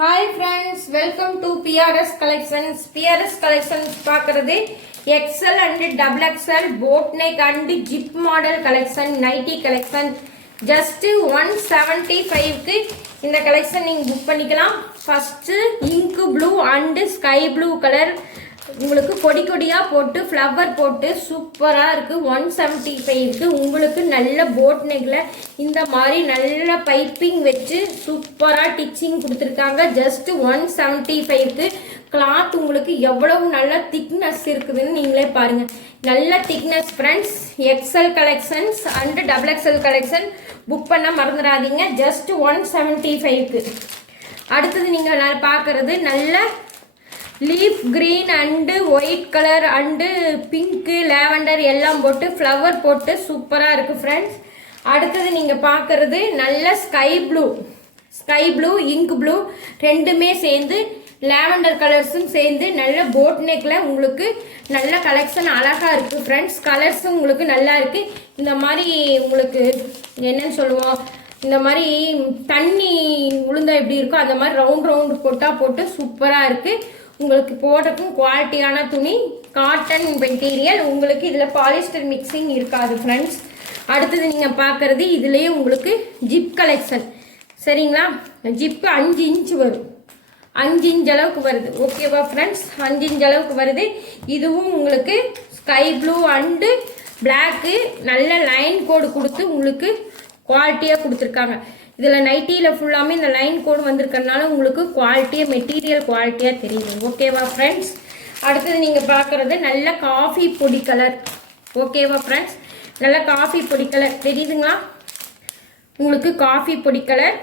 Hi friends, welcome to PRS Collections. PRS Collections பார்க்கிறது XL and double XL boat neck and zip model collection, nighty collection. Just 175 க்கு இந்த collection நீங்க book பண்ணிக்கலாம். First ink blue and sky blue color உங்களுக்கு கொடி கொடியா போட்டு flower போட்டு சூப்பரா இருக்கு. 175 க்கு உங்களுக்கு நல்ல போட் நெக்ல இந்த மாதிரி நல்ல பைப்பிங் வச்சு சூப்பரா டிச்சிங் கொடுத்துருக்காங்க. ஜஸ்ட் 175 க்கு கிளாத் உங்களுக்கு எவ்வளவு நல்ல திக்னஸ் இருக்குதுன்னு நீங்களே பாருங்க. நல்ல thickness friends. Excel collections and double Excel collection book பண்ண மறந்துடாதீங்க. ஜஸ்ட் 175 க்கு. அடுத்தது நீங்க பார்க்கறது நல்ல leaf green and white colour and pink lavender எல்லாம் போட்டு ஃப்ளவர் போட்டு சூப்பராக இருக்குது ஃப்ரெண்ட்ஸ். அடுத்தது நீங்கள் பார்க்குறது நல்ல ஸ்கை ப்ளூ இங்க் ப்ளூ ரெண்டுமே சேர்ந்து லேவண்டர் கலர்ஸும் சேர்ந்து நல்ல போட் நெக்கில் உங்களுக்கு நல்ல கலெக்ஷன் அழகாக இருக்குது ஃப்ரெண்ட்ஸ். கலர்ஸும் உங்களுக்கு நல்லா இருக்குது. இந்த மாதிரி உங்களுக்கு என்னன்னு சொல்லுவோம், இந்த மாதிரி தண்ணி உளுந்தா எப்படி இருக்கோ அந்த மாதிரி ரவுண்ட் போட்டு சூப்பராக இருக்குது. உங்களுக்கு போடுறதுக்கும் குவாலிட்டியான துணி, காட்டன் மெட்டீரியல், உங்களுக்கு இதில் பாலிஸ்டர் மிக்சிங் இருக்காது ஃப்ரெண்ட்ஸ். அடுத்தது நீங்கள் பார்க்குறது இதுலேயே உங்களுக்கு ஜிப் கலெக்ஷன் சரிங்களா. ஜிப்பு 5 இன்ச் வரும், 5 இன்ச் அளவுக்கு வருது. ஓகேவா ஃப்ரெண்ட்ஸ், 5 இன்ச் அளவுக்கு வருது. இதுவும் உங்களுக்கு ஸ்கை ப்ளூ அண்டு பிளாக்கு நல்ல லைன் கோடு கொடுத்து உங்களுக்கு குவாலிட்டியாக கொடுத்துருக்காங்க. இதில் நைட்டியில் ஃபுல்லாமே இந்த லைன் கோடு வந்திருக்கறனால உங்களுக்கு குவாலிட்டியாக மெட்டீரியல் குவாலிட்டியாக தெரியுது. ஓகேவா ஃப்ரெண்ட்ஸ். அடுத்தது நீங்கள் பார்க்குறது நல்ல காஃபி பொடி கலர். ஓகேவா ஃப்ரெண்ட்ஸ், நல்ல காஃபி பொடி கலர் தெரியுதுங்களா உங்களுக்கு, காஃபி பொடி கலர்.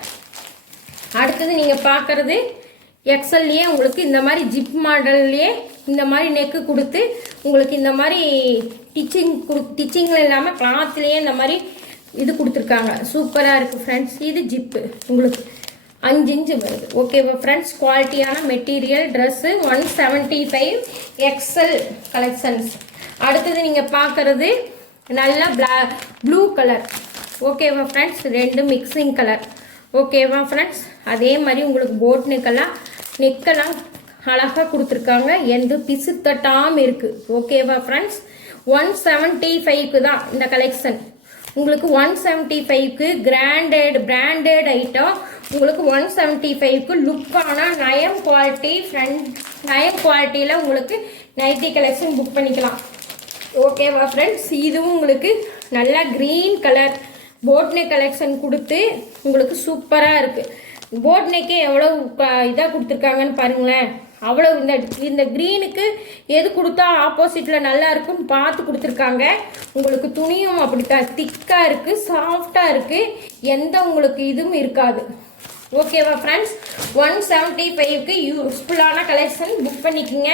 அடுத்தது நீங்கள் பார்க்குறது எக்ஸல்லையே உங்களுக்கு இந்த மாதிரி ஜிப் மாடல்லையே இந்த மாதிரி நெக்கு கொடுத்து உங்களுக்கு இந்த மாதிரி டிச்சிங்கில் இல்லாமல் கிளாத்லேயே இந்த மாதிரி இது கொடுத்துருக்காங்க. சூப்பராக இருக்குது ஃப்ரெண்ட்ஸ். இது ஜிப்பு உங்களுக்கு 5 இன்ச்சு வருது. ஓகேவா ஃப்ரெண்ட்ஸ், குவாலிட்டியான மெட்டீரியல் ட்ரெஸ்ஸு 175 எக்ஸல் கலெக்ஷன்ஸ். அடுத்தது நீங்கள் பார்க்குறது நல்ல ப்ளூ கலர். ஓகேவா ஃப்ரெண்ட்ஸ், 2 மிக்சிங் கலர். ஓகேவா ஃப்ரெண்ட்ஸ், அதே மாதிரி உங்களுக்கு போட் நெக்கெல்லாம் அழகாக கொடுத்துருக்காங்க. எந்த பிசு தட்டாமல் இருக்குது. ஓகேவா ஃப்ரெண்ட்ஸ், 175க்கு தான் இந்த கலெக்ஷன். உங்களுக்கு 175க்கு பிராண்டட் ஐட்டம் உங்களுக்கு 175க்கு லுக்கான நயம் குவாலிட்டியில் உங்களுக்கு நைட்டி கலெக்ஷன் புக் பண்ணிக்கலாம். ஓகேவா ஃப்ரெண்ட்ஸ், இதுவும் உங்களுக்கு நல்லா green colour boat neck collection கொடுத்து உங்களுக்கு சூப்பராக இருக்குது. போட் நெக்கே எவ்வளோ இதாக கொடுத்துருக்காங்கன்னு பாருங்களேன். அவ்வளோ இந்த க்ரீனுக்கு எது கொடுத்தா ஆப்போசிட்டில் நல்லா இருக்குன்னு பார்த்து கொடுத்துருக்காங்க. உங்களுக்கு துணியும் அப்படித்தான் திக்காக இருக்குது, சாஃப்டாக இருக்குது, எந்த உங்களுக்கு இதுவும் இருக்காது. ஓகேவா ஃப்ரெண்ட்ஸ், 175க்கு யூஸ்ஃபுல்லான கலெக்ஷன் புக் பண்ணிக்கோங்க.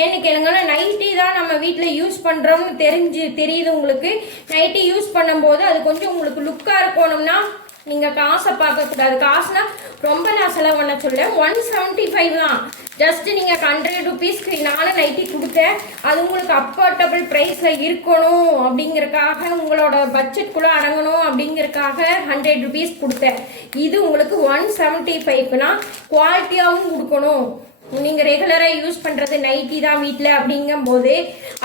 ஏன்னு கேளுங்கன்னா, நைட்டி தான் நம்ம வீட்டில் யூஸ் பண்ணுறோம்னு தெரியுது உங்களுக்கு. நைட்டி யூஸ் பண்ணும்போது அது கொஞ்சம் உங்களுக்கு லுக்காக இருக்கணும்னா நீங்கள் காசை பார்க்கக்கூடாது. காசுனா ரொம்ப நான் செலவு பண்ண சொல்ல, 175 தான். ஜஸ்ட் நீங்கள் 100 ருபீஸ்க்கு நானும் நைட்டி கொடுத்தேன். அது உங்களுக்கு அஃபோர்டபுள் ப்ரைஸில் இருக்கணும் அப்படிங்கிறக்காக, உங்களோட பட்ஜெட்குள்ளே அடங்கணும் அப்படிங்கிறக்காக 100 ருபீஸ் கொடுத்தேன். இது உங்களுக்கு 175க்குனா குவாலிட்டியாகவும் கொடுக்கணும். நீங்கள் ரெகுலராக யூஸ் பண்ணுறது நைட்டி தான் வீட்டில் அப்படிங்கும்போது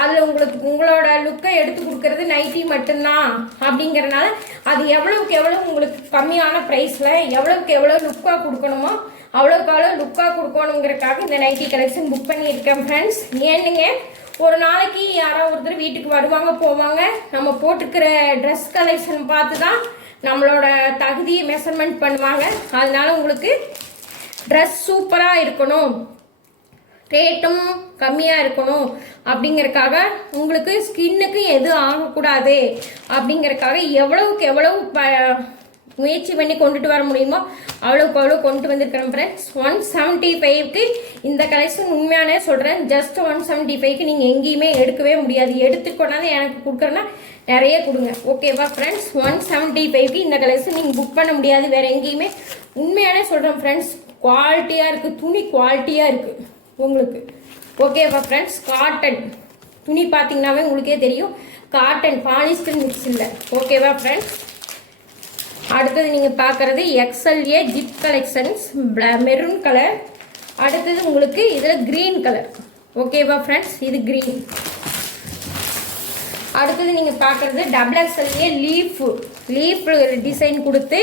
அதில் உங்களோட லுக்கை எடுத்து கொடுக்கறது நைட்டி மட்டும்தான் அப்படிங்கிறனால அது எவ்வளவுக்கு எவ்வளோ உங்களுக்கு கம்மியான ப்ரைஸில் எவ்வளவுக்கு எவ்வளோ லுக்காக கொடுக்கணுமோ அவ்வளோக்கு அவ்வளோ லுக்காக கொடுக்கணுங்கிறக்காக இந்த நைட்டி கலெக்ஷன் புக் பண்ணியிருக்கேன் ஃப்ரெண்ட்ஸ். ஏன்னுங்க, ஒரு நாளைக்கு யாரோ ஒருத்தர் வீட்டுக்கு வருவாங்க போவாங்க. நம்ம போட்டுக்கிற ட்ரெஸ் கலெக்ஷன் பார்த்து தான் நம்மளோட தகுதியை மெஷர்மெண்ட் பண்ணுவாங்க. அதனால உங்களுக்கு ட்ரெஸ் சூப்பராக இருக்கணும், ரேட்டும் கம்மியாக இருக்கணும் அப்படிங்கிறக்காக, உங்களுக்கு ஸ்கின்னுக்கு எதுவும் ஆகக்கூடாது அப்படிங்கிறக்காக எவ்வளவுக்கு எவ்வளவு முயற்சி பண்ணி கொண்டுட்டு வர முடியுமோ அவ்வளோக்கு அவ்வளோ கொண்டு வந்திருக்கிறேன் ஃப்ரெண்ட்ஸ். 175க்கு இந்த கலெக்ஷன் உண்மையானே சொல்கிறேன். ஜஸ்ட் 175க்கு நீங்கள் எங்கேயுமே எடுக்கவே முடியாது. எடுத்துக்கொண்டாந்து எனக்கு கொடுக்குறேன்னா நிறைய கொடுங்க. ஓகேவா ஃப்ரெண்ட்ஸ், 175க்கு இந்த கலெக்ஷன் நீங்கள் புக் பண்ண முடியாது வேறு எங்கேயுமே. உண்மையானே சொல்கிறேன் ஃப்ரெண்ட்ஸ், குவாலிட்டியாக இருக்குது, துணி குவாலிட்டியாக இருக்குது உங்களுக்கு. ஓகேவா ஃப்ரெண்ட்ஸ், காட்டன் துணி பார்த்தீங்கன்னாவே உங்களுக்கே தெரியும், காட்டன் பாலிஸ்டர் மிக்ஸ் இல்லை. ஓகேவா ஃப்ரெண்ட்ஸ், அடுத்தது நீங்கள் பார்க்குறது எக்ஸ்எல்ஏ ஜிப் கலெக்ஷன்ஸ் மெரூன் கலர். அடுத்தது உங்களுக்கு இதில் க்ரீன் கலர். ஓகேவா ஃப்ரெண்ட்ஸ், இது க்ரீன். அடுத்தது நீங்கள் பார்க்குறது டபுள் எக்ஸ்எல்ஏ லீஃப் டிசைன் கொடுத்து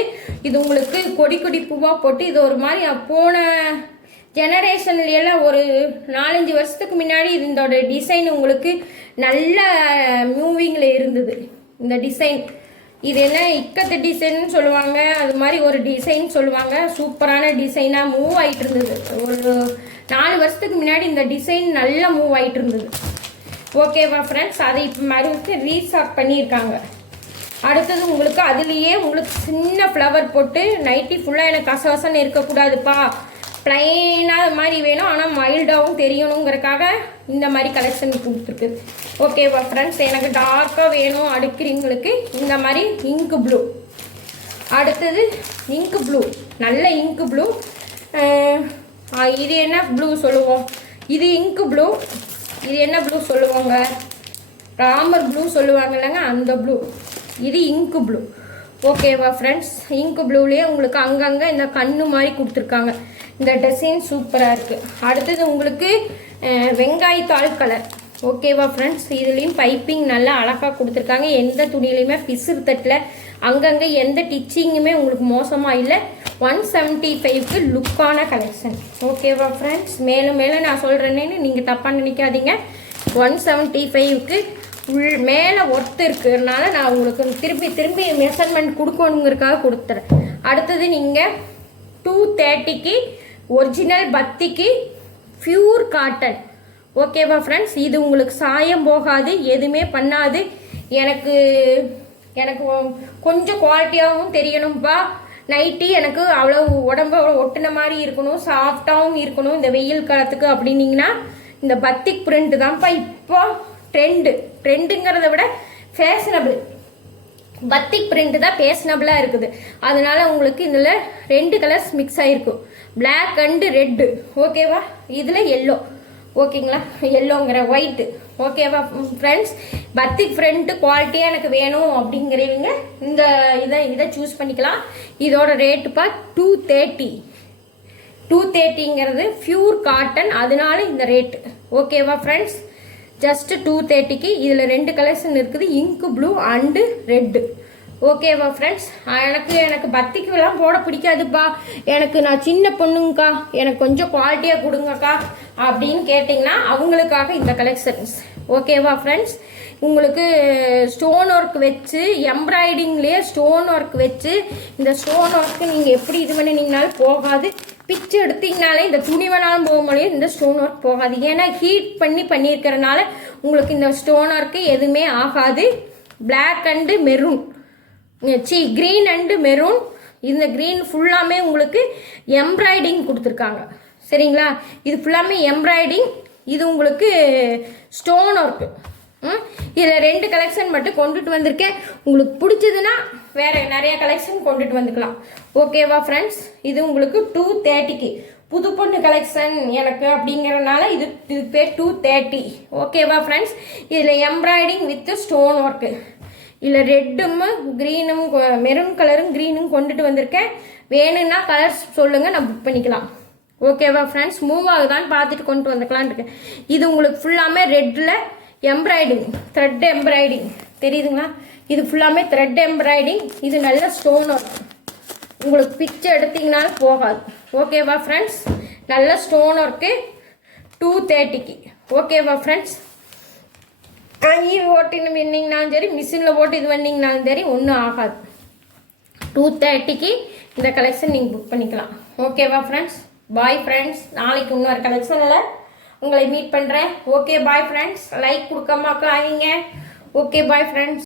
இது உங்களுக்கு கொடி கொடி பூவாக போட்டு இது ஒரு மாதிரி போன ஜெனரேஷன்லாம் ஒரு 4-5 வருஷத்துக்கு முன்னாடி இதோட டிசைன் உங்களுக்கு நல்ல மூவிங்கில் இருந்தது. இந்த டிசைன் இது என்ன இக்கத்து டிசைன்னு சொல்லுவாங்க, அது மாதிரி ஒரு டிசைன் சொல்லுவாங்க. சூப்பரான டிசைனாக மூவ் ஆகிட்டு இருந்தது. ஒரு 4 வருஷத்துக்கு முன்னாடி இந்த டிசைன் நல்லா மூவ் ஆகிட்டு இருந்தது. ஓகேவா ஃப்ரெண்ட்ஸ், அதை இப்போ மறுபடியும் ரீஸ்டாக் பண்ணியிருக்காங்க. அடுத்தது உங்களுக்கு அதுலேயே உங்களுக்கு சின்ன ஃப்ளவர் போட்டு நைட்டி ஃபுல்லாக எனக்கு கசகசன்னு இருக்கக்கூடாதுப்பா, பிளைனாக மாதிரி வேணும், ஆனால் மைல்டாகவும் தெரியணுங்கிறக்காக இந்த மாதிரி கலெக்ஷன் கொடுத்துருக்கு. ஓகேவா ஃப்ரெண்ட்ஸ், எனக்கு டார்க்காக வேணும் அடுக்கிறவங்களுக்கு இந்த மாதிரி இங்கு ப்ளூ. அடுத்தது இங்கு ப்ளூ, நல்ல இங்கு ப்ளூ. இது என்ன ப்ளூ சொல்லுவோம், இது இங்கு ப்ளூ. இது என்ன ப்ளூ சொல்லுவாங்க, ராமர் ப்ளூ சொல்லுவாங்க இல்லைங்க, அந்த ப்ளூ. இது இங்கு ப்ளூ. ஓகேவா ஃப்ரெண்ட்ஸ், இங்கு ப்ளூலேயே உங்களுக்கு அங்கங்கே இந்த கண்ணு மாதிரி கொடுத்துருக்காங்க. இந்த டிசைன் சூப்பராக இருக்குது. அடுத்தது உங்களுக்கு வெங்காயத்தாள் கலர். ஓகேவா ஃப்ரெண்ட்ஸ், இதுலேயும் பைப்பிங் நல்லா அழகாக கொடுத்துருக்காங்க. எந்த துணியிலையுமே பிசுறு தட்டில் அங்கங்கே எந்த டிச்சிங்குமே உங்களுக்கு மோசமாக இல்லை. 175க்கு லுக்கான கலெக்ஷன். ஓகேவா ஃப்ரெண்ட்ஸ், மேலும் மேலும் நான் சொல்கிறேன்னு நீங்கள் தப்பாக நினைக்காதீங்க. 175க்கு மேலே ஒர்த்து இருக்கிறதுனால நான் உங்களுக்கு திரும்பி மெஷர்மெண்ட் கொடுக்கணுங்கிறதுக்காக கொடுத்துறேன். அடுத்தது நீங்கள் 230க்கு ஒரிஜினல் பத்திக்கு பியூர் காட்டன். ஓகேவா ஃப்ரெண்ட்ஸ், இது உங்களுக்கு சாயம் போகாது, எதுவுமே பண்ணாது. எனக்கு கொஞ்சம் குவாலிட்டியாகவும் தெரியணும்ப்பா. நைட்டி எனக்கு அவ்வளோ உடம்பு ஒட்டுன மாதிரி இருக்கணும், சாஃப்டாகவும் இருக்கணும் இந்த வெயில் காலத்துக்கு அப்படின்னீங்கன்னா இந்த பத்திக் பிரிண்ட் தான்ப்பா இப்போ ட்ரெண்டுங்கிறத விட ஃபேஷனபிள். பத்திக் பிரிண்ட் தான் ஃபேஷனபிளாக இருக்குது. அதனால உங்களுக்கு இதில் 2 கலர்ஸ் மிக்ஸ் ஆகிருக்கும், பிளாக் அண்டு ரெட்டு. ஓகேவா, இதில் எல்லோ. ஓகேங்களா, எல்லோங்கிற ஒயிட்டு. ஓகேவா ஃப்ரெண்ட்ஸ், பத்திக் ஃப்ரண்ட் குவாலிட்டியாக எனக்கு வேணும் அப்படிங்கிறவங்க இந்த இதை சூஸ் பண்ணிக்கலாம். இதோட ரேட்டுப்பா 230ங்கிறது பியூர் காட்டன், அதனால இந்த ரேட்டு. ஓகேவா ஃப்ரெண்ட்ஸ், ஜஸ்ட் 230க்கு இதில் 2 கலெக்ஷன் இருக்குது, இங்கு ப்ளூ அண்டு ரெட்டு. ஓகேவா ஃப்ரெண்ட்ஸ், எனக்கு பத்திக்குலாம் போட பிடிக்காதுப்பா, நான் சின்ன பொண்ணுங்கக்கா, எனக்கு கொஞ்சம் குவாலிட்டியாக கொடுங்கக்கா அப்படின்னு கேட்டிங்கன்னா அவங்களுக்காக இந்த கலெக்ஷன்ஸ். ஓகேவா ஃப்ரெண்ட்ஸ், உங்களுக்கு ஸ்டோன் ஒர்க் வச்சு எம்ப்ராய்டிங்லேயே ஸ்டோன் ஒர்க் வச்சு இந்த ஸ்டோன் ஒர்க்கு நீங்கள் எப்படி இது பண்ணினீங்கனாலும் போகாது, பிச்சு எடுத்தீங்கனாலே இந்த துணி வேணாலும் போக முடியும், இந்த ஸ்டோன் ஒர்க் போகாது. ஏன்னா ஹீட் பண்ணியிருக்கிறனால உங்களுக்கு இந்த ஸ்டோன் ஒர்க்கு எதுவுமே ஆகாது. Black and maroon, green and maroon. இந்த க்ரீன் ஃபுல்லாமே உங்களுக்கு எம்ப்ராய்டிங் கொடுத்துருக்காங்க. சரிங்களா, இது ஃபுல்லாமே எம்ப்ராய்டிங், இது உங்களுக்கு ஸ்டோன் ஒர்க்கு. இதில் 2 கலெக்ஷன் மட்டும் கொண்டுட்டு வந்திருக்கேன். உங்களுக்கு பிடிச்சதுன்னா வேறு நிறைய கலெக்ஷன் கொண்டுட்டு வந்துக்கலாம். ஓகேவா ஃப்ரெண்ட்ஸ், இது உங்களுக்கு 230க்கு புது பொண்ணு கலெக்ஷன் எனக்கு அப்படிங்கிறதுனால இது பேர் 230. ஓகேவா ஃப்ரெண்ட்ஸ், இதில் எம்ப்ராய்டிங் வித் ஸ்டோன் ஒர்க்கு. இல்லை ரெட்டும் க்ரீனும் மெரூன் கலரும் க்ரீனும் கொண்டுட்டு வந்திருக்கேன். வேணும்னா கலர்ஸ் சொல்லுங்கள், நான் புக் பண்ணிக்கலாம். ஓகேவா ஃப்ரெண்ட்ஸ், மூவ் ஆகுதான்னு பார்த்துட்டு கொண்டு வந்துக்கலான் இருக்கேன். இது உங்களுக்கு ஃபுல்லாமே ரெட்டில் எம்ப்ராய்டிங், த்ரெட் எம்ப்ராய்டிங் தெரியுதுங்களா, இது ஃபுல்லாமே த்ரெட் எம்ப்ராய்டிங். இது நல்ல ஸ்டோன் ஒர்க், உங்களுக்கு பிச்சு எடுத்திங்கனாலும் போகாது. ஓகேவா ஃப்ரெண்ட்ஸ், நல்ல ஸ்டோன் ஒர்க்கு 230க்கு. ஓகேவா ஃப்ரெண்ட்ஸ், கை ஓட்டின்னு பண்ணிங்கனாலும் சரி, மிஷினில் போட்டு இது பண்ணிங்கனாலும் சரி ஒன்றும் ஆகாது. 230க்கு இந்த கலெக்ஷன் நீங்கள் புக் பண்ணிக்கலாம். ஓகேவா ஃப்ரெண்ட்ஸ், பாய் ஃப்ரெண்ட்ஸ், நாளைக்கு இன்னொரு கலெக்ஷனில் உங்களை மீட் பண்ணுறேன். ஓகே பாய் ஃப்ரெண்ட்ஸ், லைக் கொடுக்காம ஆவீங்க. Okay bye friends.